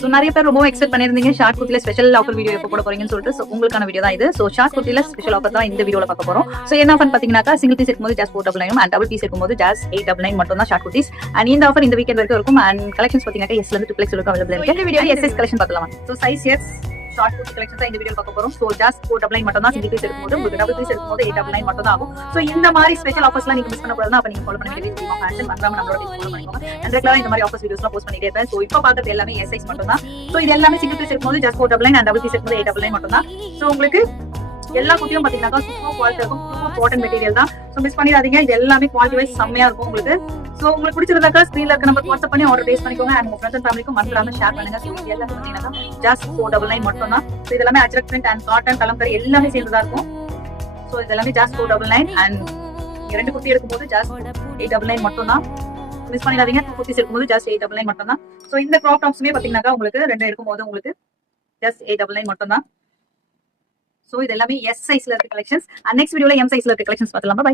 So நிறைய பேர் ரொம்ப எக்ஸ்பெக்ட் பண்ணிருந்தீங்க ஷார்ட் குர்த்தில ஸ்பெஷல் ஆஃபர் வீடியோ எப்போ போட போறீங்கன்னு சொல்லிட்டு. ஸோ உங்களுக்கான வீடியோ தான் இது. ஸோ ஷார்ட் குர்த்தில ஸ்பெஷல் ஆஃபர் தான் இந்த வீடியோல பார்க்க போறோம். ஸோ என்ன ஆஃபர் பாத்தீங்கன்னா சிங்கிள் பீஸ் இருக்கும்போது ஜஸ்ட் 499 அண்ட் டபுள் பீஸ் இருக்கும்போது ஜஸ்ட் 899 மட்டும் தான் ஷார்ட் குர்த்திஸ். அண்ட் இந்த ஆஃபர் இந்த வீக்கெண்ட் வரைக்கும் இருக்கும். அண்ட் கலெக்ஷன்ஸ் பாத்தீங்கன்னா எஸ்ல இருந்து 2X வரைக்கும் அவைலபிள் இருக்கு. இந்த வீடியோ எஸ்எஸ் கலெக்ஷன் பார்க்கலாம். So size S short kurti collection தான் இந்த வீடியோ பார்க்க போறோம். ஸோ ஜஸ்ட் 499 மட்டும் தான் சிங்கிள் பீஸ் இருக்கும்போது, உங்களுக்கு டபுள் பீஸ் இருக்கும்போது 899 மட்டும் தான் ஆகும். ஸோ இந்த மாதிரி ஸ்பெஷல் ஆஃபர்ஸ்லாம் நீங்க மிஸ் பண்ண கூடாதுன்னா அப்ப நீங்க ஃபாலோ பண்ண வேண்டிய விஷயம் ஃபேஷன் மறக்காம நம்மளோட பேஜ் ஃபாலோ பண்ணிக்கோங்க. அண்ட் ரெகுலரா இந்த மாதிரி ஆஃபர்ஸ் வீடியோஸ்லாம் போஸ்ட் பண்ணிட்டே இருப்பேன். ஸோ இப்போ பார்க்கறது எல்லாமே எஸ் சைஸ் மட்டும் தான். ஸோ இது எல்லாமே சிங்கிள் பீஸ் இருக்கும்போது ஜஸ்ட் 499 அண்ட் டபுள் பீஸ் இருக்கும்போது 899 மட்டும் தான். ஸோ உங்களுக்கு எல்லா குட்டியும் பாத்தீங்கன்னா சூப்பர் குவாலிட்டி இருக்கும், சூப்பர் காட்டன் மெட்டீரியல் தான். ஸோ மிஸ் பண்ணிடாதீங்க, இது எல்லாமே குவாலிட்டி வைஸ் செம்மையா இருக்கும் உங்களுக்கு. ஸோ உங்களுக்கு பிடிச்சிருந்தாக்கா ஸ்கிரீன்ல இருக்க நம்பர் வாட்ஸ்அப் பண்ணி ஆர்டர் பேஸ் பண்ணிக்கோங்க. அண்ட் உங்க ஃப்ரெண்ட்ஸ் அண்ட் ஃபேமிலிக்கும் மறந்துடாம ஷேர் பண்ணுங்க. ஸோ இது எல்லாமே பாத்தீங்கன்னா ஜஸ்ட் 499 மட்டும் தான். ஸோ இது எல்லாமே Ajrakh print and cotton kalamkari எல்லாமே சேர்ந்ததா இருக்கும். ஸோ இது எல்லாமே ஜஸ்ட் 499 அண்ட் ரெண்டு குர்த்தி எடுக்கும்போது ஜஸ்ட் 899 மட்டும் தான். மிஸ் பண்ணிடாதீங்க, குர்த்திஸ் எடுக்கும்போது ஜஸ்ட் 899 மட்டும் தான். ஸோ இந்த கிராப் டாப்ஸ்மே பாத்தீங்கன்னா உங்களுக்கு ரெண்டு எடுக்கும்போது உங்களுக்கு ஜஸ்ட் 899 மட்டும் தான். சோ இது எல்லாமே எஸ் சைஸ்ல இருக்க கலெக்ஷன்ஸ். நெக்ஸ்ட் வீடியோல எம் சைஸ்ல இருக்க கலெக்ஷன்ஸ் பார்க்கலாம். பை.